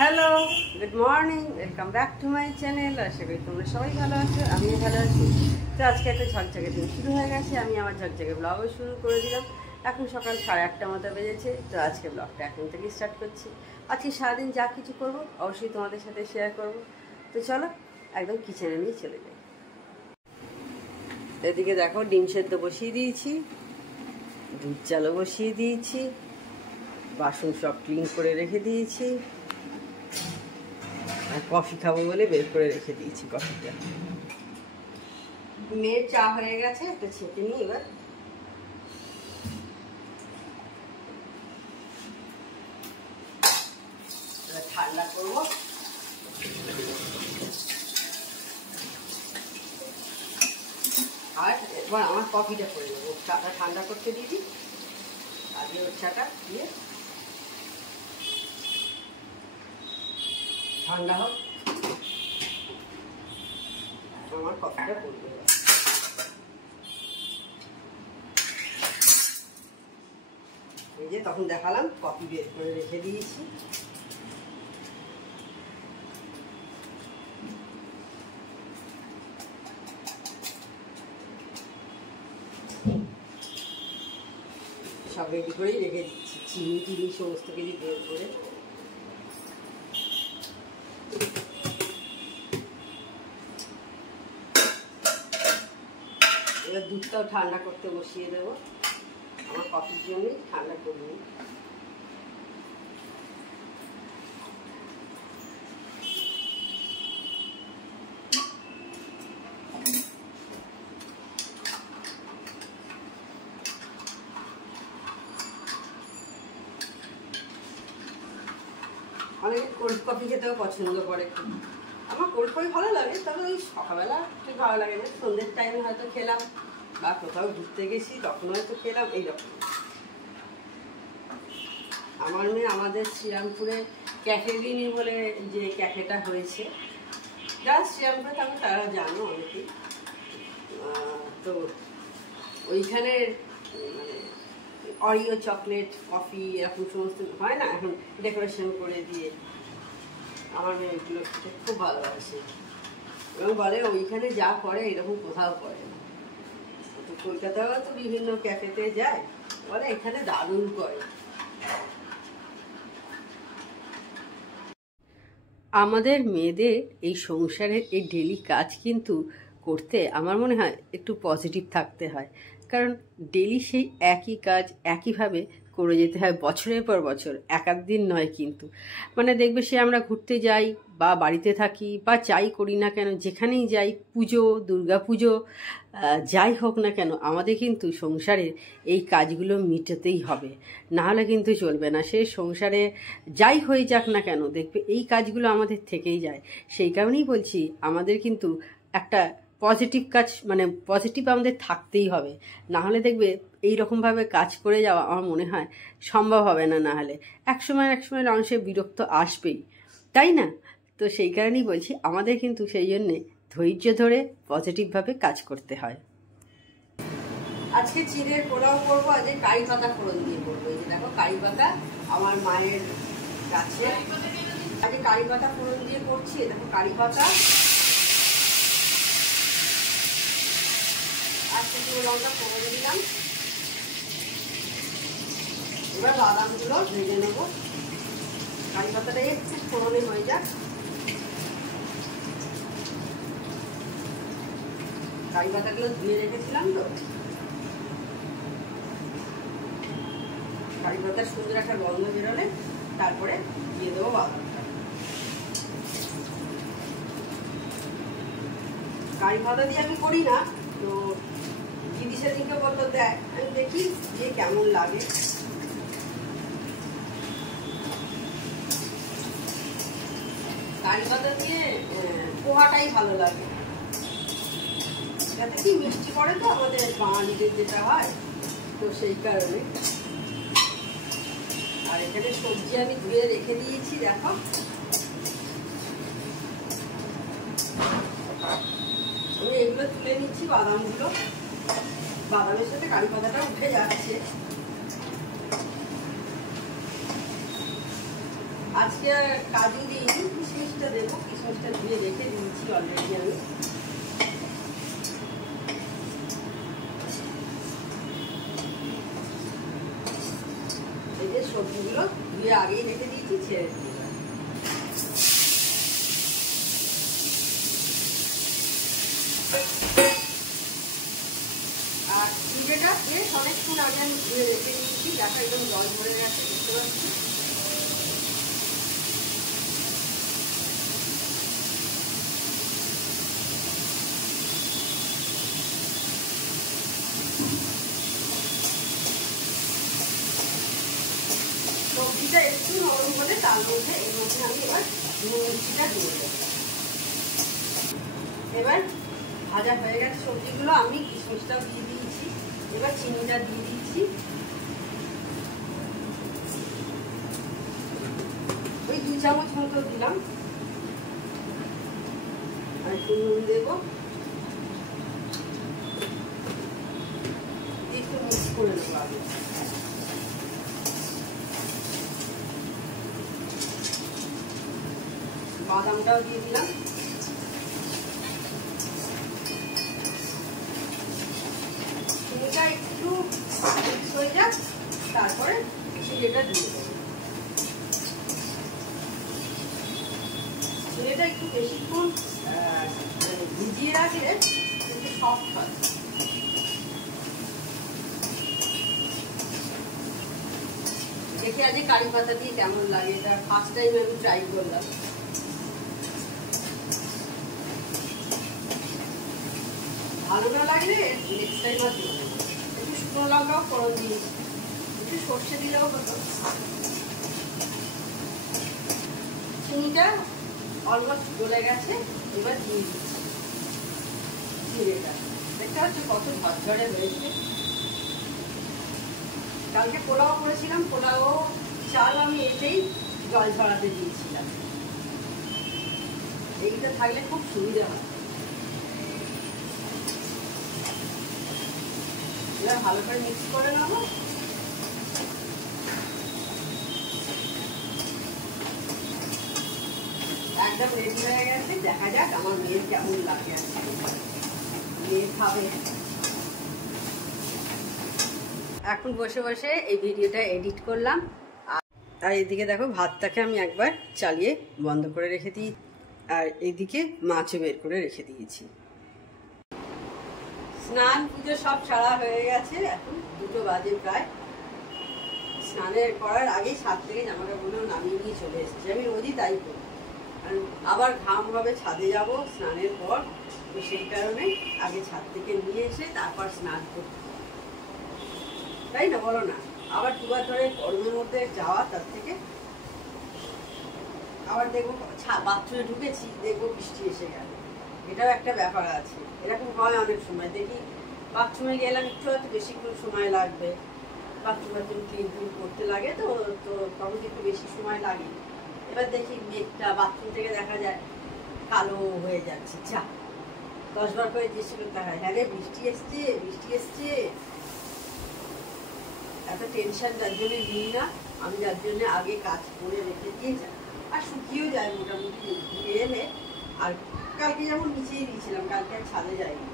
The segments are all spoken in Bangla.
Hello, good morning, welcome back to my channel. আশা করি তোমরা সবাই ভালো আছো, আমিও ভালো আছি। তো আজকে একটা ঝকঝকে দিন শুরু হয়ে গেছে, আমি আমার ঝকঝকে ব্লগও শুরু করে দিলাম। এখন সকাল 8:30 মতো বেজেছে। তো আজকে ব্লগটা এখন থেকে স্টার্ট করছি। আজকে সারাদিন যা কিছু করবো অবশ্যই তোমাদের সাথে শেয়ার করবো। তো চলো একদম কিচেনে নিয়ে চলে যাই। এদিকে দেখো ডিম সেদ্ধ বসিয়ে দিয়েছি, দুধ চালও বসিয়ে দিয়েছি, বাসন সব ক্লিন করে রেখে দিয়েছি, আর কফি খাবো বলে বের করে রেখে দিয়েছি কফিটা। মেয়ের চা হয়ে গেছে, একটা ছেঁকে নিই এবার। ঠান্ডা করবো, আর এবার আমার কফিটা করে দেবো। চাটা ঠান্ডা করতে দিয়েছি, আগে ওর চাটা দিয়ে ঠান্ডা হোক, আমার কফিটা করে দেবো। এই যে তখন দেখালাম কফি বের করে রেখে দিয়েছি। সব রেডি করেই রেখে দিচ্ছি, চিনি টিনি সমস্ত কিছু বের করে। এবার দুধটাও ঠান্ডা করতে বসিয়ে দেবো, আমার কফির জন্যই ঠান্ডা করবো। অনেকে কোল্ড কফি খেতেও পছন্দ করে, আমার কোল্ড কফি ভালো লাগে, তবে ওই সকালবেলা একটু ভালো লাগে না, সন্ধ্যের টাইমে হয়তো খেলাম বা কোথাও ঘুরতে গেছি তখন হয়তো খেলাম, এইরকম। আমার মেয়ে আমাদের শ্রীরামপুরে ক্যাফে বিনি বলে যে ক্যাফেটা হয়েছে, যারা শ্রীরামপুরে থাকবে তারা জানো অনেকেই। তো ওইখানে মানে অরিও চকলেট কফি এরকম সমস্ত হয় না এখন, ডেকোরেশন করে দিয়ে। আমার মেয়ে এগুলো খেতে খুব ভালোবাসে এবং বলে ওইখানে যা করে এরকম কোথাও করে না। তো কলকাতাও তো বিভিন্ন ক্যাফেতে যায়, বলে এখানে দারুণ করে। আমাদের মেয়েদের এই সংসারের এই ডেলি কাজ কিন্তু করতে আমার মনে হয় একটু পজিটিভ থাকতে হয়, কারণ ডেলি সেই একই কাজ একইভাবে করে যেতে হয় বছরের পর বছর, এক আধ দিন নয় কিন্তু। মানে দেখবে সে আমরা ঘুরতে যাই বা বাড়িতে থাকি বা যাই করি না কেন, যেখানেই যাই, পুজো, দুর্গা পুজো যাই হোক না কেন, আমাদের কিন্তু সংসারের এই কাজগুলো মিটাতেই হবে, না হলে কিন্তু চলবে না। সে সংসারে যাই হয়ে যাক না কেন, দেখবে এই কাজগুলো আমাদের থেকেই যায়। সেই কারণেই বলছি আমাদের কিন্তু একটা পজিটিভ কাজ, মানে পজিটিভ আমাদের থাকতেই হবে, না হলে দেখবে এইরকমভাবে কাজ করে যাওয়া আমার মনে হয় সম্ভব হবে না। না হলে একসময় মানুষের বিরক্ত আসবেই, তাই না? তো সেই কারণেই বলছি আমাদের কিন্তু সেই জন্যে ধৈর্য ধরে পজিটিভভাবে কাজ করতে হয়। আজকে চিড়ের পোলাও করবো, আজকে কারি পাতা ফোড়ন দিয়ে করবো। এই যে দেখো কারি পাতা আমার মায়ের গাছে, আজকে কারি পাতা ফোড়ন দিয়ে করছি। দেখো কারি পাতা আর শুকনো লঙ্কা ফোড়ন দিলাম। এবার বাদামগুলো ভেজে নেবো, কারি পাতাটা একটু ফোড়নে হয়ে যাক। কারি পাতাগুলো ধুয়ে রেখেছিলাম, তো কারি পাতার সুন্দর একটা গন্ধ বেরোলে তারপরে দিয়ে দেবো বাদামটা। কারি পাতা দিয়ে আমি করি না, তো দিদি সেদিনকে বললো দেখ, আমি দেখি যে কেমন লাগে। কারি পাতা দিয়ে পোহাটাই ভালো লাগে, যাতে কি মিষ্টি করে তো আমাদের বাঙালিদের যেটা হয়, তো সেই কারণে। আর এখানে সবজি আমি ধুয়ে রেখে দিয়েছি, দেখো আমি এগুলো তুলে নিচ্ছি। বাদামগুলো, বাদামের সাথে কারি পাতাটা উঠে যাচ্ছে। আজকে কাজু দিইনি, কিশমিশটা দেবো। কিশমিশটা ধুয়ে রেখে দিয়েছি অলরেডি আমি। এই যে সবজিগুলো ধুয়ে আগেই রেখে দিয়েছি, ছেড়ে দিই। আর চিড়েটা বেশ অনেকক্ষণ আগে আমি ধুয়ে রেখে দিয়েছি, দেখা একদম জল ভরে গেছে, বুঝতে পারছি। সবজিটা একটু নরম হলে তার মধ্যে এর মধ্যে আমি এবার নুন মিষ্টিটা দিয়ে দেবো। এবার ভাজা হয়ে গেছে সবজিগুলো, আমি কিশমিশটাও দিয়ে দিয়েছি। এবার চিনিটা দিয়ে দিচ্ছি, ওই 2 চামচ মতো দিলাম। আর একটু নুন দেবো, একটু মিক্স করে নেবো আগে। বাদামটাও দিয়ে দিলাম। চিনিটা একটু মিক্স হয়ে যাক, তারপরে চিনিটা দিয়ে দেবো। চিনিটা একটু বেশিক্ষণ ভিজিয়ে রাখলে একটু সফট হয়। দেখে আজকে কারি পাতা দিয়ে কেমন লাগে, এটা ফার্স্ট টাইম আমি ট্রাই করলাম। ভালো না লাগলে নেক্সট টাইম আর দেবো। একটু শুকনো লঙ্কাও ফোড়ন দিয়েছি, একটু সর্ষে দিলেও হতো। চিনিটা অলমোস্ট গলে গেছে, এবার দিয়ে দিচ্ছি চিড়েটা। দেখতে হচ্ছে কত ঝরঝরে হয়েছে। কালকে পোলাও করেছিলাম, পোলাও চাল আমি এতেই জল ঝরাতে দিয়েছিলাম। এইটা থাকলে খুব সুবিধা হয়। এবার ভালো করে মিক্স করে নেবো। একদম রেডি হয়ে গেছে, দেখা যাক আমার মেয়ের কেমন লাগে। মেয়ে খাবে। এখন বসে বসে এই ভিডিওটা এডিট করলাম। আর এদিকে দেখো ভাতটাকে আমি একবার চালিয়ে বন্ধ করে রেখে দিই, আর এইদিকে মাছও বের করে রেখে দিয়েছি। স্নান পুজো সব সারা হয়ে গেছে, এখন 2টো বাজে প্রায়। স্নানের করার আগেই ছাদ থেকে জামা কাপড়গুলো নামিয়ে নিয়ে চলে এসেছি। আমি রোজই তাই করি, কারণ আবার ঘাম হবে, ছাদে যাব স্নানের পর, তো সেই কারণে আগে ছাদ থেকে নিয়ে এসে তারপর স্নান করতে, তাই না বলো না? আবার দুবার ধরে গরমের মধ্যে যাওয়া, তার থেকে আবার দেখবো বাথরুমে ঢুকেছি, দেখবো বৃষ্টি এসে গেল, এটাও একটা ব্যাপার আছে। এরকম হয় অনেক সময়, দেখি বাথরুমে গেলাম একটু হয়তো বেশিক্ষণ সময় লাগবে, বাথরুম ক্লিন করতে লাগে, তো তো তখন একটু বেশি সময় লাগে। এবার দেখি মেঘটা বাথরুম থেকে দেখা যায় কালো হয়ে যাচ্ছে, যা 10 বার করে জিজ্ঞেস করতে হয়, হ্যাঁ রে বৃষ্টি এসছে, বৃষ্টি এসছে। এত টেনশন যার জন্য নিই না আমি, যার জন্য আগে কাজ করে রেখে দিয়ে যাই। আর শুকিয়েও যায় মোটামুটি ধুয়ে এলে। আর কালকে যেমন নিচেই দিয়েছিলাম, কালকে আর ছাদে যাইনি,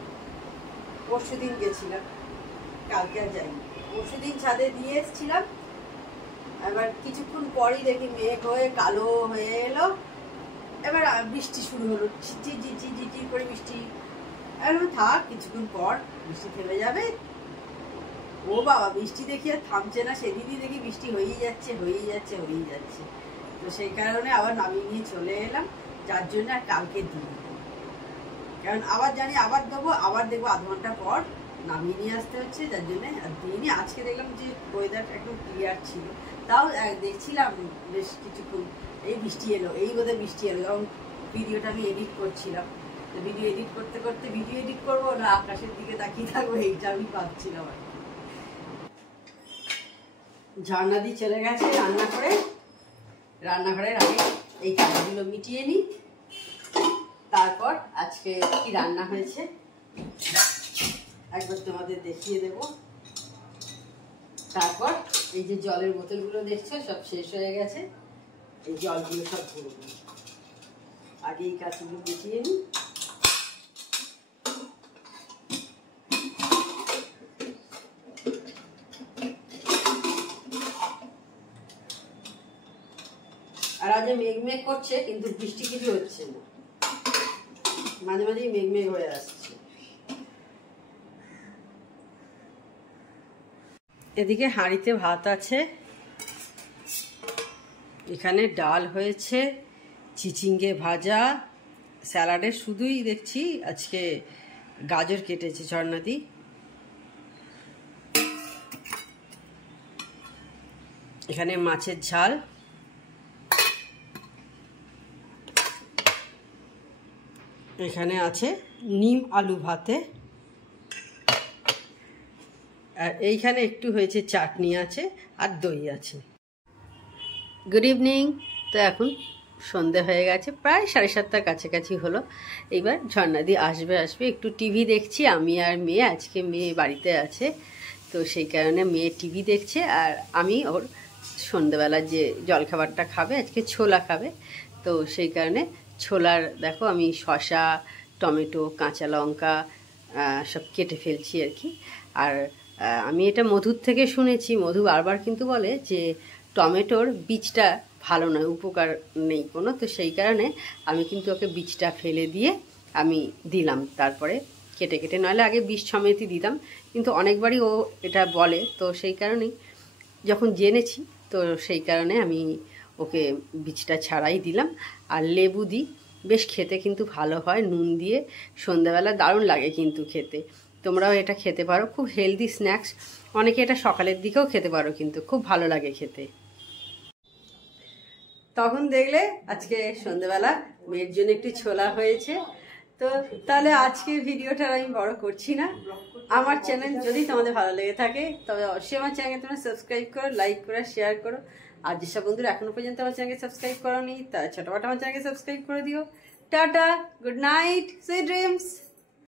পরশুদিন গেছিলাম, কালকে আর যাইনি। পরশুদিন ছাদে দিয়ে এসেছিলাম, এবার কিছুক্ষণ পরই দেখি মেঘ হয়ে কালো হয়ে এলো, এবার বৃষ্টি শুরু হলো, ঝিঝি ঝিঝি ঝিঝি করে বৃষ্টি। এবার থাক, কিছুক্ষণ পর বৃষ্টি থেমে যাবে। ও বাবা, বৃষ্টি দেখি আর থামছে না, সেদিনই দেখি বৃষ্টি হয়েই যাচ্ছে হয়েই যাচ্ছে হয়েই যাচ্ছে। তো সেই কারণে আবার নামিয়ে নিয়ে চলে এলাম, যার জন্য আর কালকে দিই, কারণ আবার জানি আবার দেবো, আবার দেখবো আধ ঘন্টা পর নামিয়ে নিয়ে আসতে হচ্ছে, যার জন্য আর দিইনি। আজকে দেখলাম যে ওয়েদারটা একদম ক্লিয়ার ছিল, তাও দেখছিলাম বেশ কিছুক্ষণ এই বৃষ্টি এলো, এই বোধহয় বৃষ্টি এলো, যখন ভিডিওটা আমি এডিট করছিলাম। তো ভিডিও এডিট করতে করতে ভিডিও এডিট করবো না আকাশের দিকে তাকিয়ে থাকবো, এইটা আমি ভাবছিলাম। আর ঝর্ণা দিয়ে চলে গেছে রান্না করে, রান্নাঘরের আগে এই কাজগুলো মিটিয়ে নিই, তারপর আজকে কি রান্না হয়েছে একবার তোমাদের দেখিয়ে দেব। তারপর এই যে জলের বোতলগুলো দেখছো সব শেষ হয়ে গেছে, এই জলগুলো সব ভরবো। আগে এই কাজগুলো গুছিয়ে নিই। আর আজ মেঘমেঘ করছে, কিন্তু বৃষ্টি কিছু হচ্ছে না, মাঝে মাঝেই মেঘমেঘ হয়ে আসছে। এদিকে হাঁড়িতে ভাত আছে, এখানে ডাল হয়েছে, চিচিঙ্গে ভাজা, স্যালাডে শুধুই দেখছি আজকে গাজর কেটেছে ঝর্ণাদি। এখানে মাছের ঝাল, এখানে আছে নিম আলু ভাতে, আর এইখানে একটু হয়েছে চাটনি আছে আর দই আছে। Good evening. তো এখন সন্ধে হয়ে গেছে, প্রায় 7:30টার কাছাকাছি হলো। এইবার ঝর্ণাদি আসবে একটু টিভি দেখছি আমি আর মেয়ে। আজকে মেয়ে বাড়িতে আছে, তো সেই কারণে মেয়ে টিভি দেখছে, আর আমি ওর সন্ধেবেলা যে জলখাবারটা খাবে, আজকে ছোলা খাবে, তো সেই কারণে ছোলার দেখো আমি শসা, টমেটো, কাঁচা লঙ্কা সব কেটে ফেলছি আর কি। আর আমি এটা মধুর থেকে শুনেছি, মধু বারবার কিন্তু বলে যে টমেটোর বীজটা ভালো নয়, উপকার নেই কোনো, তো সেই কারণে আমি কিন্তু ওকে বীজটা ফেলে দিয়ে আমি দিলাম, তারপরে কেটে কেটে, নইলে আগে বীজ সমেতই দিতাম, কিন্তু অনেকবারই ও এটা বলে, তো সেই কারণেই যখন জেনেছি, তো সেই কারণে আমি ওকে বীজটা ছাড়াই দিলাম। আর লেবু দিই, বেশ খেতে কিন্তু ভালো হয়, নুন দিয়ে সন্ধ্যাবেলা দারুণ লাগে কিন্তু খেতে। তোমরাও এটা খেতে পারো, খুব হেলদি স্ন্যাক্স। অনেকে এটা সকালের দিকেও খেতে পারো, কিন্তু খুব ভালো লাগে খেতে। তখন দেখলে আজকে সন্ধ্যাবেলা মেয়ের জন্য একটু ছোলা হয়েছে। তো তাহলে আজকের ভিডিওটা আমি বড় করছি না। আমার চ্যানেল যদি তোমাদের ভালো লেগে থাকে, তবে অবশ্যই আমার চ্যানেলকে তোমরা সাবস্ক্রাইব করো, লাইক করো, শেয়ার করো। আর যেসব বন্ধুরা এখনো পর্যন্ত আমার চ্যানেলকে সাবস্ক্রাইব করোনি, তারা ছোটখাটো আমার চ্যানেলকে সাবস্ক্রাইব করে দিও। Tata, good night, sweet dreams.